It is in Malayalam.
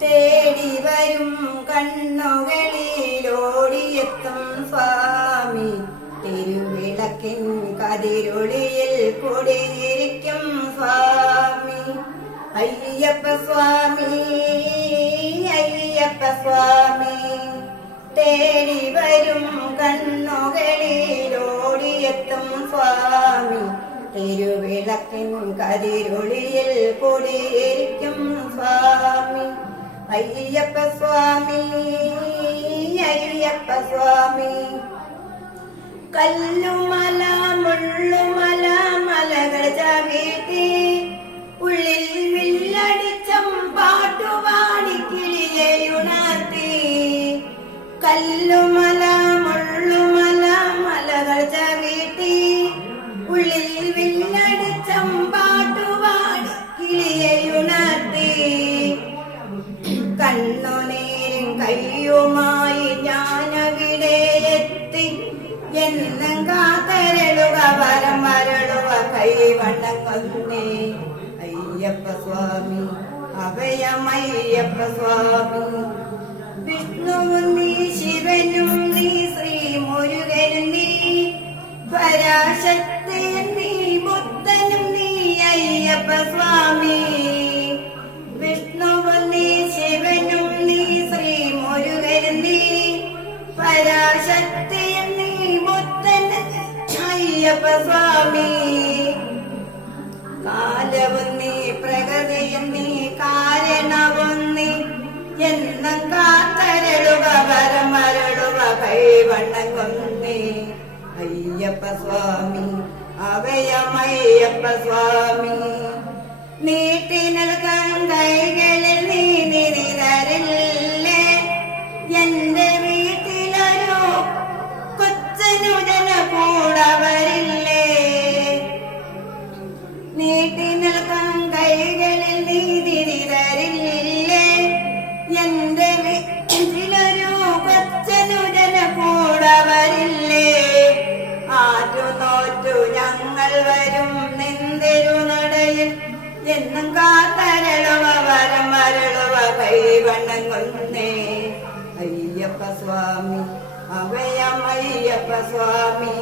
തേടി വരും കണ്ണുകളിലോടിയെത്തും സ്വാമി തിരുവിളക്കിൻ കതിരൊളിയിൽ കുടിയിരിക്കും സ്വാമി അയ്യപ്പ സ്വാമി അയ്യപ്പ സ്വാമി തേടി വരും കണ്ണുകളിലോടിയെത്തും സ്വാമി തിരുവിളക്കിൻ കതിരൊളിയിൽ കുടിയിരിക്കും സ്വാമി അയ്യപ്പ സ്വാമി അയ്യപ്പ സ്വാമി കല്ലുമല മുള്ളുമല മലകൾ ചവിട്ടി ഉള്ളിൽ വില്ലടിച്ചം പാട്ടുപാടി കിളിയെ ഉണർത്തി കല്ലുമല മുള്ളുമല മലകൾ ചവിട്ടി ഉള്ളിൽ വില്ലടിച്ചം പാട്ടുപാടി കിളിയെ ഉണർത്തി കണ്ണുനീരും കയ്യുമായി ഞാനവിടെ എത്തി എന്നും കാത്തരളുക വരം വരളുക കൈവണ്ണങ്ങൊന്നേ അയ്യപ്പ സ്വാമി അഭയമയ്യപ്പ സ്വാമി വിഷ്ണുവും നീ ശിവനും നീ ശ്രീ മുരുകനും നീ പരാശക്തിയും നീ ബുദ്ധനും നീ അയ്യപ്പ സ്വാമി വിഷ്ണുവും നീ ശിവനും നീ ശ്രീ മുരുകനും നീ പരാശക്തിയും നീ ബുദ്ധനും അയ്യപ്പ സ്വാമി കാലവും നീ പ്രകൃതിയും നീ കാരണവും നീ എന്നും കാത്തരളുക വരം വരളുക കൈവണ്ണങ്ങൊന്നേ അയ്യപ്പ സ്വാമി അഭയമയ്യപ്പ സ്വാമി നീട്ടി നൽകാൻ കൈകളിൽ നീ നിധി തരില്ലേ എന്റെ വീട്ടിലൊരു കൊച്ചനുജന കൂടവരില്ലേ നീട്ടി നൽകാൻ കൈകളിൽ നീ നിധി തരില്ലേ എന്റെ വീട്ടിലൊരു കൊച്ചനുജന കൂടവരില്ലേ ആറ്റു നോറ്റു ഞങ്ങൾ വരും നിന്തിരു നടയിൽ എന്നും കാത്തരളുവ വരം വരളുവ കൈവണ്ണങ്ങൊന്നേ അയ്യപ്പ സ്വാമി അഭയമയ്യപ്പ സ്വാമി